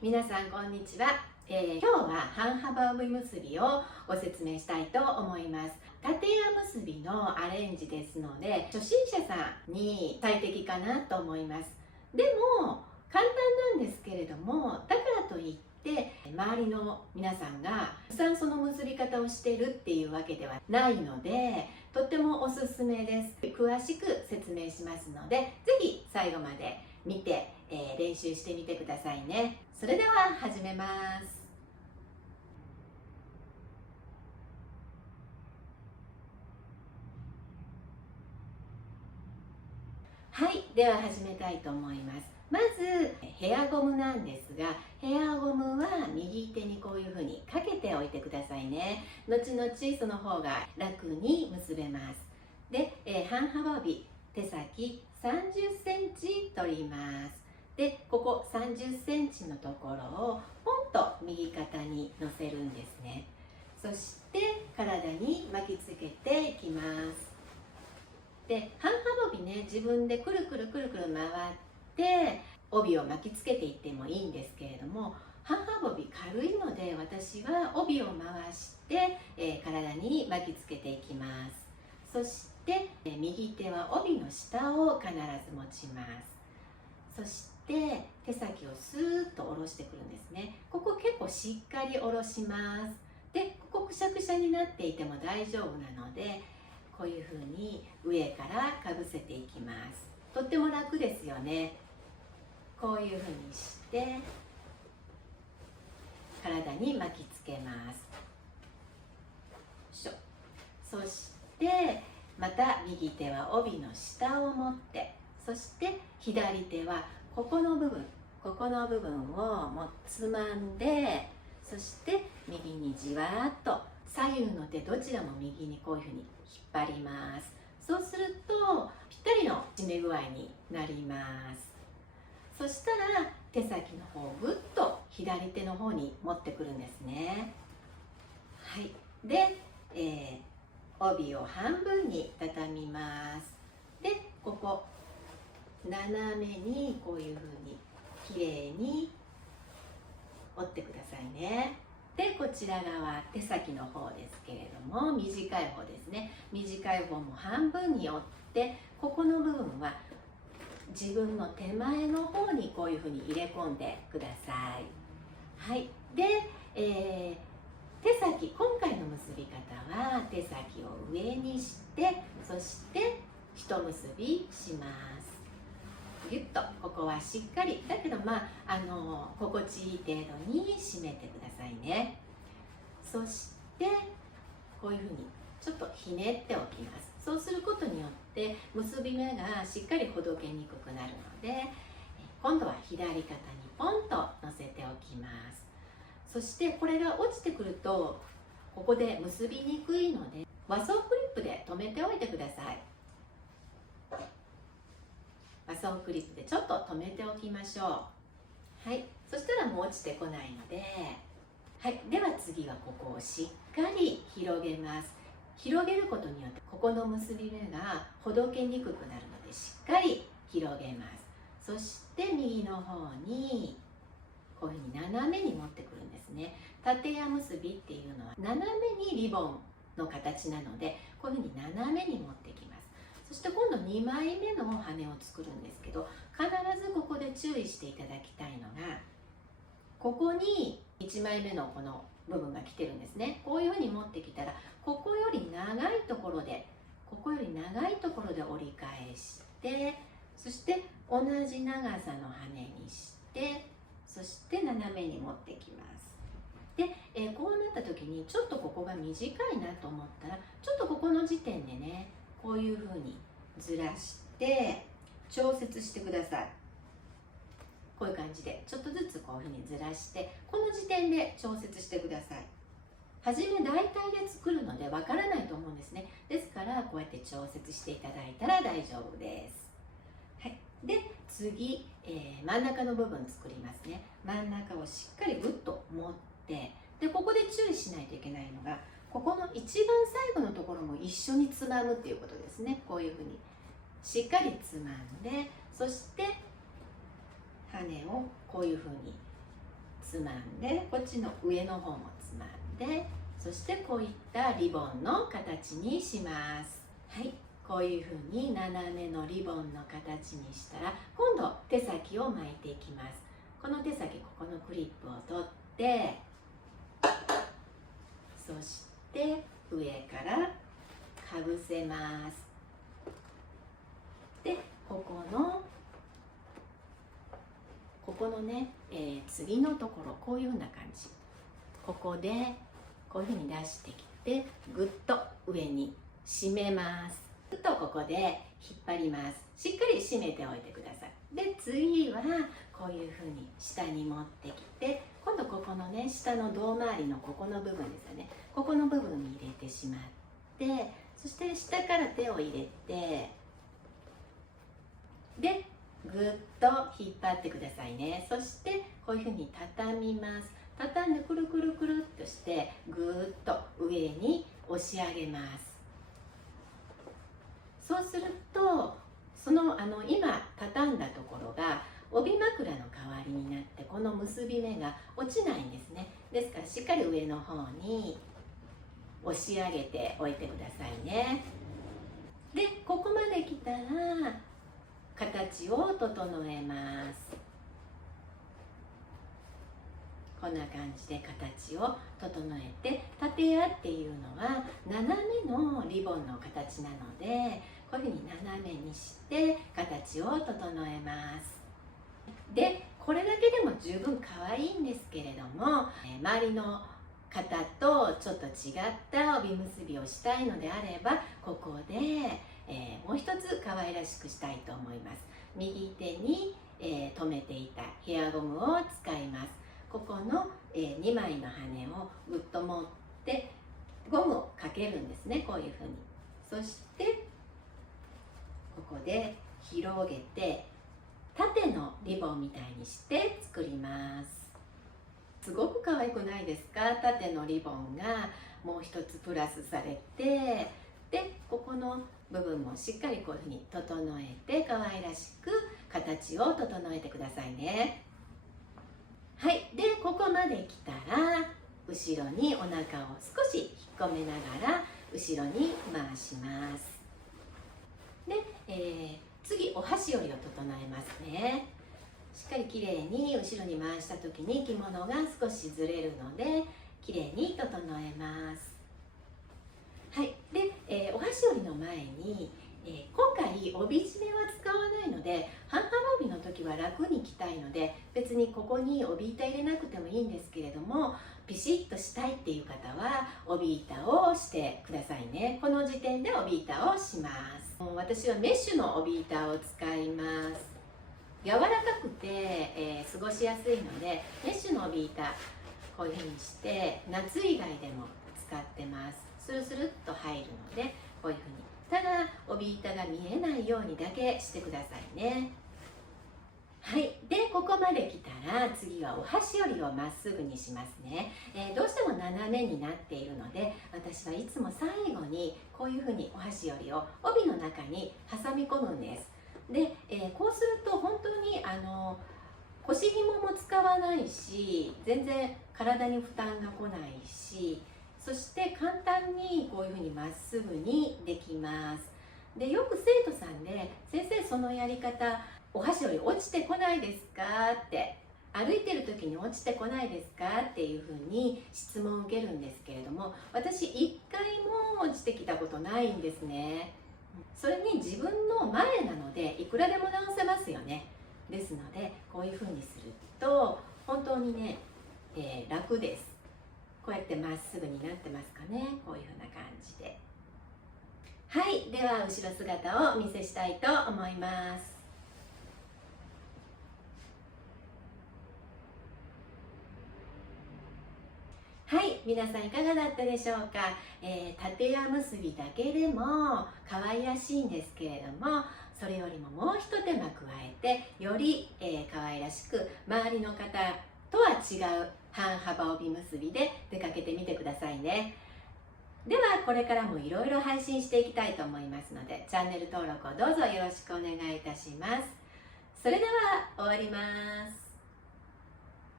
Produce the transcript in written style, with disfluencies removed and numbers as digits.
皆さんこんにちは、今日は半幅帯結びをご説明したいと思います。縦矢結びのアレンジですので初心者さんに最適かなと思います。でも簡単なんですけれども、だからといって周りの皆さんがたくさんその結び方をしているっていうわけではないので、とってもおすすめです。詳しく説明しますので、ぜひ最後まで見て、練習してみてくださいね。それでは始めます。はい、では始めたいと思います。まずヘアゴムなんですが、ヘアゴムは右手にこういうふうにかけておいてくださいね。後々その方が楽に結べます。で、半幅帯手先30センチ取ります。で、ここ30センチのところをポンと右肩に乗せるんですね。そして体に巻きつけていきます。で、半幅帯ね、自分でくるくるくるくる回って帯を巻きつけていってもいいんですけれども、半幅帯軽いので私は帯を回して、体に巻きつけていきます。そして右手は帯の下を必ず持ちます。そして手先をスーッと下ろしてくるんですね。ここ結構しっかり下ろします。で、ここくしゃくしゃになっていても大丈夫なので、こういう風に上からかぶせていきます。とっても楽ですよね。こういう風にして体に巻きつけます。そしてまた右手は帯の下を持って、そして左手はここの部分をもうつまんで、そして右にじわーっと左右の手どちらも右にこういうふうに引っ張ります。そうするとぴったりの締め具合になります。そしたら手先の方をぐっと左手の方に持ってくるんですね。はい。で、帯を半分に畳みます。で、ここ斜めにこういうふうにきれいに折ってくださいね。で、こちら側手先の方ですけれども、短い方ですね。短い方も半分に折って、ここの部分は自分の手前の方にこういうふうに入れ込んでください。はい。で、手先、今回の結び方は手先を上にして、そして一結びします。ギュッとここはしっかりだけど、心地いい程度に締めてくださいね。そしてこういうふうにちょっとひねっておきます。そうすることによって結び目がしっかりほどけにくくなるので、今度は左肩にポンと乗せておきます。そしてこれが落ちてくるとここで結びにくいので、和装クリップで留めておいてください。和装クリップでちょっと留めておきましょう。はい、そしたらもう落ちてこないので、はい、では次はここをしっかり広げます。広げることによってここの結び目がほどけにくくなるので、しっかり広げます。そして右の方にこういうふうに斜めに持ってくるんですね。縦矢結びっていうのは斜めにリボンの形なので、こういうふうに斜めに持ってきます。そして今度2枚目の羽を作るんですけど、必ずここで注意していただきたいのが、ここに1枚目のこの部分が来てるんですね。こういうふうに持ってきたら、ここより長いところで折り返して、そして同じ長さの羽にして、そして斜めに持ってきます。で、こうなった時にちょっとここが短いなと思ったら、ちょっとここの時点でね、こういうふうにずらして調節してください。こういう感じでちょっとずつこういうふうにずらして、この時点で調節してください。はじめ大体で作るのでわからないと思うんですね。ですからこうやって調節していただいたら大丈夫です。はい、で次、真ん中の部分作りますね。真ん中をしっかりグッと持って、でここで注意しないといけないのが、ここの一番最後のところも一緒につまむっていうことですね。こういうふうにしっかりつまんで、そして羽をこういうふうにつまんで、こっちの上の方もつまんで、そしてこういったリボンの形にします。はい、こういうふうに斜めのリボンの形にしたら、今度手先を巻いていきます。この手先、ここのクリップを取って、そして上からかぶせます。で、ここのね、次のところ、こういうふうな感じ。ここでこういうふうに出してきて、ぐっと上に締めます。ぐっとここで引っ張ります。しっかり締めておいてください。で、次はこういうふうに下に持ってきて、今度ここのね、下の胴回りのここの部分ですよね。ここの部分に入れてしまって、そして下から手を入れて、で、ぐっと引っ張ってくださいね。そしてこういうふうに畳みます。畳んでくるくるくるっとして、ぐーっと上に押し上げます。そうすると、今畳んだところが帯枕の代わりになって、この結び目が落ちないんですね。ですからしっかり上の方に押し上げておいてくださいね。で、ここまで来たら形を整えます。こんな感じで形を整えて、縦矢っていうのは斜めのリボンの形なので、こういうふうに斜めにして形を整えます。で、これだけでも十分可愛いんですけれども、周りの方とちょっと違った帯結びをしたいのであれば、ここで、もう一つ可愛らしくしたいと思います。右手に、留めていたヘアゴムを使います。ここの、2枚の羽をぐっと持ってゴムをかけるんですね。こういうふうに。そしてここで広げて縦のリボンみたいにして作ります。すごく可愛くないですか？縦のリボンがもう一つプラスされて、でここの部分もしっかりこういうふうに整えて、可愛らしく形を整えてくださいね。はい、でここまで来たら後ろにお腹を少し引っ込めながら後ろに回します。で、次お箸折りを整えますね。しっかりきれいに後ろに回した時に着物が少しずれるのできれいに整えます。はい、で、お箸折りの前に、今回帯締めは使わないので、半幅帯の時は楽に着たいので別にここに帯板入れなくてもいいんですけれども、ピシッとしたいっていう方は帯板をしてくださいね。この時点で帯板をします。私はメッシュの帯板を使います。柔らかくて、過ごしやすいのでメッシュの帯板こういうふうにして夏以外でも使ってます。スルスルっと入るのでこういうふうに、ただ帯板が見えないようにだけしてくださいね。はい、でここまで来たら次はお箸折りをまっすぐにしますね。どうしても斜めになっているので、私はいつも最後にこういうふうにお箸折りを帯の中に挟み込むんです。で、こうすると本当に腰紐も使わないし、全然体に負担が来ないし、そして簡単にこういうふうにまっすぐにできます。で、よく生徒さんで「先生、そのやり方お箸折り落ちてこないですか？」って、歩いてる時に落ちてこないですかっていうふうに質問を受けるんですけれども、私一回も落ちてきたことないんですね。それに自分の前なのでいくらでも直せますよね。ですのでこういうふうにすると本当にね、楽です。こうやってまっすぐになってますかね。こういうふうな感じで。はい、では後ろ姿をお見せしたいと思います。はい、皆さんいかがだったでしょうか。縦矢結びだけでも可愛らしいんですけれども、それよりももう一手間加えてより、可愛らしく周りの方とは違う半幅帯結びで出かけてみてくださいね。ではこれからもいろいろ配信していきたいと思いますので、チャンネル登録をどうぞよろしくお願いいたします。それでは終わります。